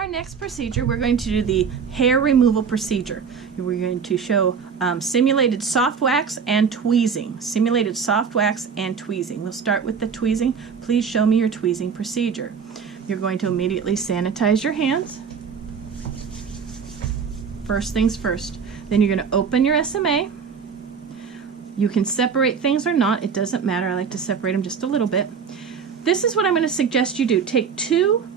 our next procedure, we're going to do the hair removal procedure. We're going to show simulated soft wax and tweezing. Simulated soft wax and tweezing. We'll start with the tweezing. Please show me your tweezing procedure. You're going to immediately sanitize your hands. First things first. Then you're going to open your SMA. You can separate things or not. It doesn't matter. I like to separate them just a little bit. This is what I'm going to suggest you do. Take 2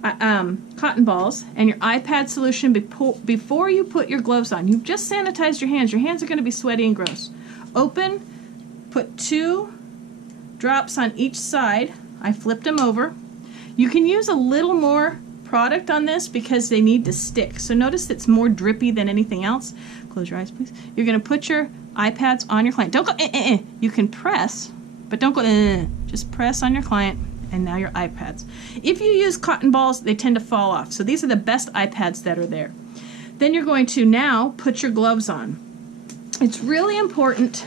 cotton balls and your iPad solution before you put your gloves on. You've just sanitized your hands. Your hands are going to be sweaty and gross. Open, put 2 drops on each side. I flipped them over. You can use a little more product on this because they need to stick. So notice it's more drippy than anything else. Close your eyes, please. You're going to put your iPads on your client. Don't go, You can press, but don't go, Just press on your client. And now your iPads. If you use cotton balls, they tend to fall off. So these are the best iPads that are there. Then you're going to now put your gloves on. It's really important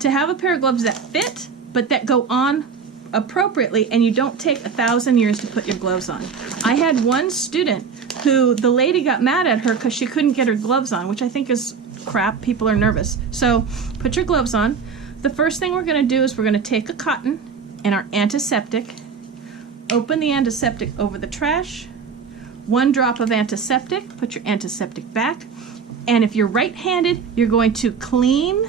to have a pair of gloves that fit, but that go on appropriately, and you don't take 1,000 years to put your gloves on. I had one student who the lady got mad at her because she couldn't get her gloves on, which I think is crap. People are nervous. So put your gloves on. The first thing we're going to do is we're going to take a cotton and our antiseptic, open the antiseptic over the trash, 1 drop of antiseptic, put your antiseptic back, and if you're right-handed, you're going to clean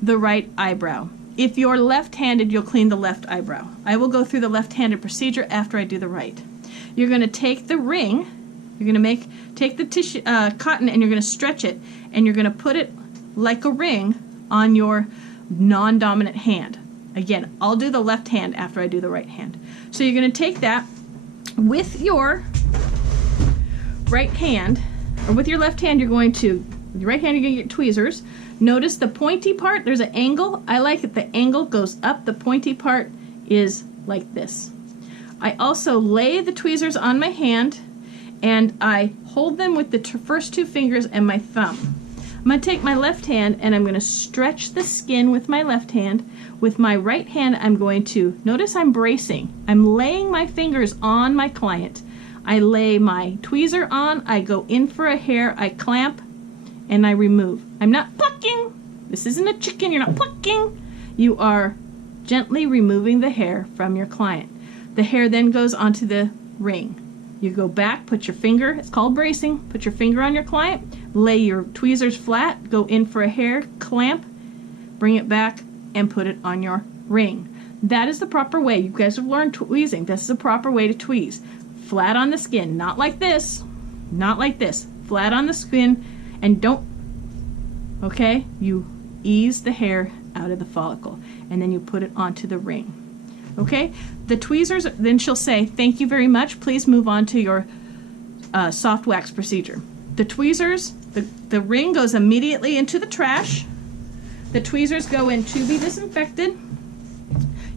the right eyebrow. If you're left-handed, you'll clean the left eyebrow. I will go through the left-handed procedure after I do the right. You're going to take the ring, you're going to take the tissue, cotton, and you're going to stretch it, and you're going to put it like a ring on your non-dominant hand. Again, I'll do the left hand after I do the right hand. So you're going to take that with your right hand, or with your left hand, with your right hand, you're going to get tweezers. Notice the pointy part, there's an angle. I like it, the angle goes up, the pointy part is like this. I also lay the tweezers on my hand, and I hold them with the first 2 fingers and my thumb. I'm going to take my left hand and I'm going to stretch the skin with my left hand. With my right hand, I'm going to, notice I'm bracing. I'm laying my fingers on my client. I lay my tweezer on, I go in for a hair, I clamp, and I remove. I'm not plucking. This isn't a chicken, you're not plucking. You are gently removing the hair from your client. The hair then goes onto the ring. You go back, put your finger, it's called bracing, put your finger on your client, lay your tweezers flat, go in for a hair, clamp, bring it back, and put it on your ring. That is the proper way. You guys have learned tweezing. This is the proper way to tweeze. Flat on the skin, not like this, not like this. Flat on the skin, and don't, okay? You ease the hair out of the follicle, and then you put it onto the ring. Okay, the tweezers, then she'll say, thank you very much, please move on to your soft wax procedure. The tweezers, the ring goes immediately into the trash. The tweezers go in to be disinfected.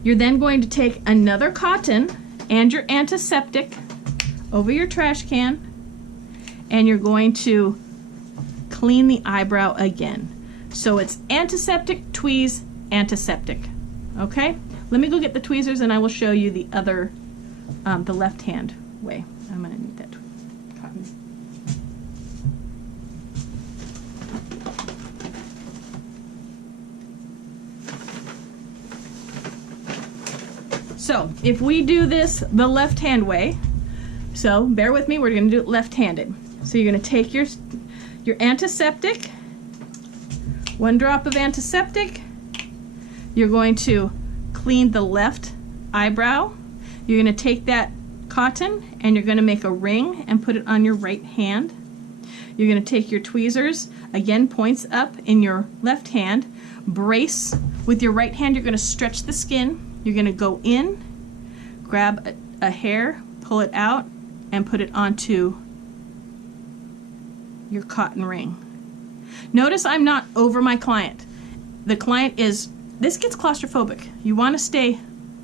You're then going to take another cotton and your antiseptic over your trash can, and you're going to clean the eyebrow again. So it's antiseptic, tweeze, antiseptic. Okay? Let me go get the tweezers and I will show you the other, the left hand way. I'm going to need that cotton. So if we do this the left hand way, so bear with me, we're going to do it left-handed. So you're going to take your antiseptic, 1 drop of antiseptic, you're going to clean the left eyebrow. You're going to take that cotton and you're going to make a ring and put it on your right hand. You're going to take your tweezers, again points up in your left hand, brace with your right hand. You're going to stretch the skin. You're going to go in, grab a hair, pull it out, and put it onto your cotton ring. Notice I'm not over my client. The client is, this gets claustrophobic. You want to stay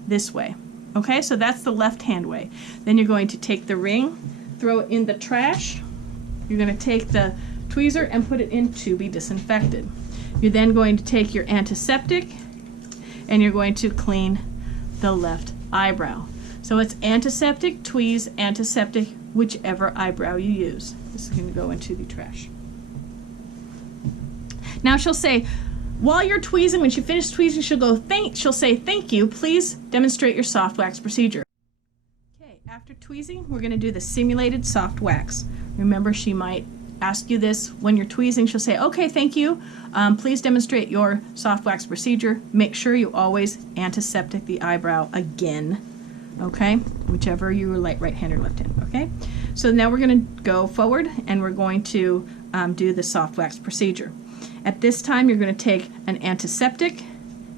this way. Okay, so that's the left-hand way. Then you're going to take the ring, throw it in the trash. You're going to take the tweezer and put it in to be disinfected. You're then going to take your antiseptic and you're going to clean the left eyebrow. So it's antiseptic, tweeze, antiseptic, whichever eyebrow you use. This is going to go into the trash. Now she'll say, while you're tweezing, when she finishes tweezing, she'll say, thank you, please demonstrate your soft wax procedure. Okay, after tweezing, we're going to do the simulated soft wax. Remember, she might ask you this when you're tweezing. She'll say, okay, thank you, please demonstrate your soft wax procedure. Make sure you always antiseptic the eyebrow again, okay, whichever you were right-handed or left-handed, okay? So now we're going to go forward and we're going to do the soft wax procedure. At this time, you're going to take an antiseptic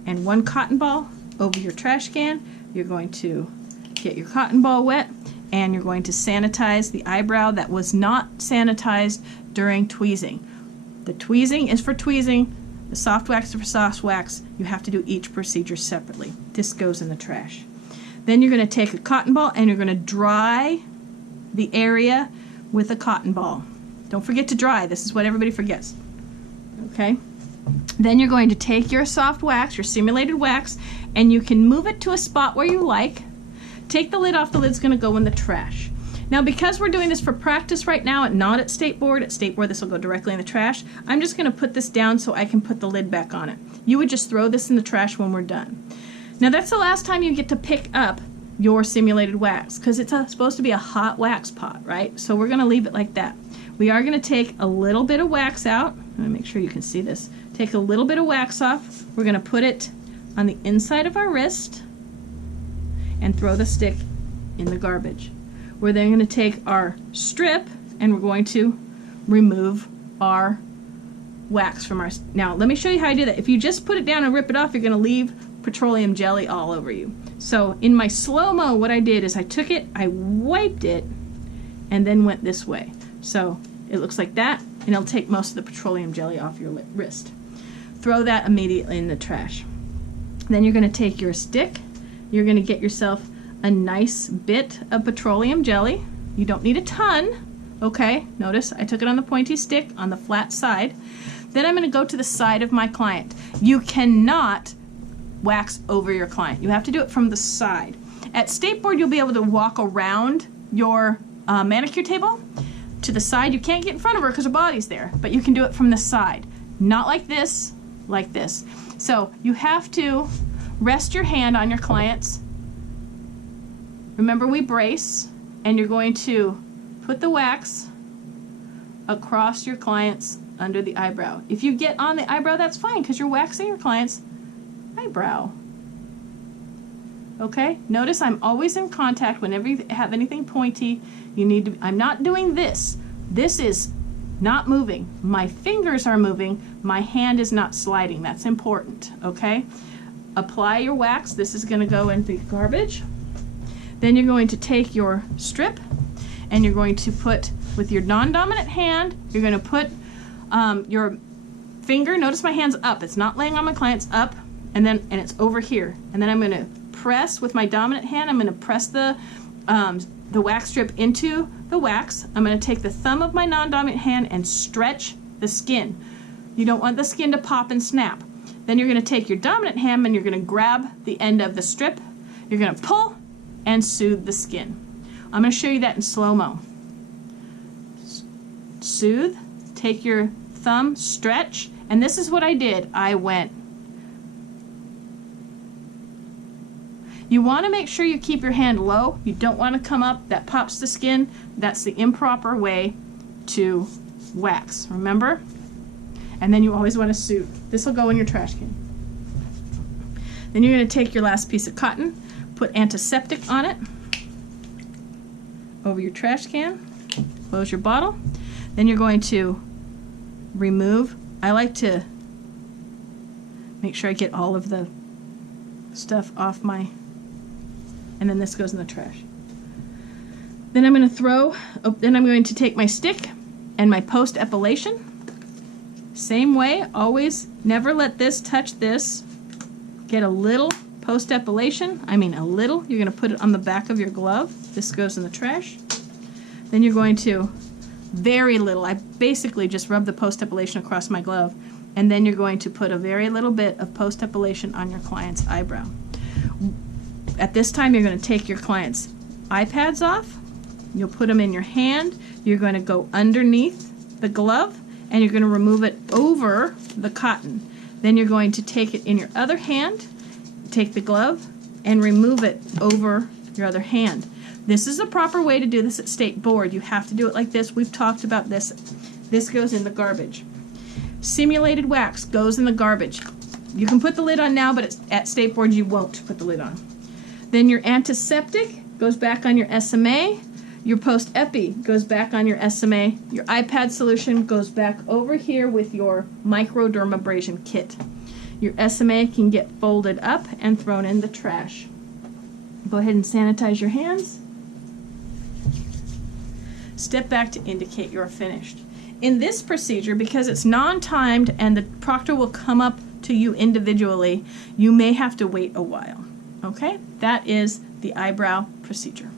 and 1 cotton ball over your trash can. You're going to get your cotton ball wet and you're going to sanitize the eyebrow that was not sanitized during tweezing. The tweezing is for tweezing, the soft wax is for soft wax. You have to do each procedure separately. This goes in the trash. Then you're going to take a cotton ball and you're going to dry the area with a cotton ball. Don't forget to dry. This is what everybody forgets. Okay? Then you're going to take your soft wax, your simulated wax, and you can move it to a spot where you like. Take the lid off. The lid's going to go in the trash. Now, because we're doing this for practice right now, not at State Board this will go directly in the trash. I'm just going to put this down so I can put the lid back on it. You would just throw this in the trash when we're done. Now, that's the last time you get to pick up your simulated wax because it's supposed to be a hot wax pot, right? So we're going to leave it like that. We are going to take a little bit of wax out. I'm going to make sure you can see this. Take a little bit of wax off. We're going to put it on the inside of our wrist and throw the stick in the garbage. We're then going to take our strip and we're going to remove our wax from our... Now, let me show you how I do that. If you just put it down and rip it off, you're going to leave petroleum jelly all over you. So in my slow-mo, what I did is I took it, I wiped it, and then went this way. So it looks like that, and it'll take most of the petroleum jelly off your wrist. Throw that immediately in the trash. Then you're going to take your stick. You're going to get yourself a nice bit of petroleum jelly. You don't need a ton, okay? Notice I took it on the pointy stick on the flat side. Then I'm going to go to the side of my client. You cannot wax over your client. You have to do it from the side. At State Board, you'll be able to walk around your manicure table to the side. You can't get in front of her because her body's there, but you can do it from the side. Not like this, like this. So you have to rest your hand on your client's. Remember, we brace, and you're going to put the wax across your client's under the eyebrow. If you get on the eyebrow, that's fine because you're waxing your client's eyebrow. Okay? Notice I'm always in contact whenever you have anything pointy. You need to. I'm not doing this. This is not moving. My fingers are moving. My hand is not sliding. That's important. Okay? Apply your wax. This is going to go in the garbage. Then you're going to take your strip and you're going to put, with your non-dominant hand, you're going to put your finger, notice my hand's up, it's not laying on my client's up, and it's over here. And then I'm going to press with my dominant hand, I'm going to press the wax strip into the wax. I'm going to take the thumb of my non-dominant hand and stretch the skin. You don't want the skin to pop and snap. Then you're going to take your dominant hand and you're going to grab the end of the strip. You're going to pull and soothe the skin. I'm going to show you that in slow-mo. Soothe, take your thumb, stretch, and this is what I did. I went. You want to make sure you keep your hand low. You don't want to come up. That pops the skin. That's the improper way to wax. Remember? And then you always want to soothe. This will go in your trash can. Then you're going to take your last piece of cotton, put antiseptic on it over your trash can, close your bottle. Then you're going to remove. I like to make sure I get all of the stuff off my, and then this goes in the trash. Then I'm going to take my stick and my post epilation. Same way, always never let this touch this. Get a little post epilation, I mean a little. You're going to put it on the back of your glove. This goes in the trash. Then you're going to, very little, I basically just rub the post epilation across my glove, and then you're going to put a very little bit of post epilation on your client's eyebrow. at this time, you're going to take your client's iPads off. You'll put them in your hand. You're going to go underneath the glove, and you're going to remove it over the cotton. Then you're going to take it in your other hand, take the glove, and remove it over your other hand. This is the proper way to do this at State Board. You have to do it like this. We've talked about this. This goes in the garbage. Simulated wax goes in the garbage. You can put the lid on now, but at State Board you won't put the lid on. Then your antiseptic goes back on your SMA. Your post-epi goes back on your SMA. Your iPad solution goes back over here with your microdermabrasion kit. Your SMA can get folded up and thrown in the trash. Go ahead and sanitize your hands. Step back to indicate you're finished. In this procedure, because it's non-timed and the proctor will come up to you individually, you may have to wait a while. Okay? That is the eyebrow procedure.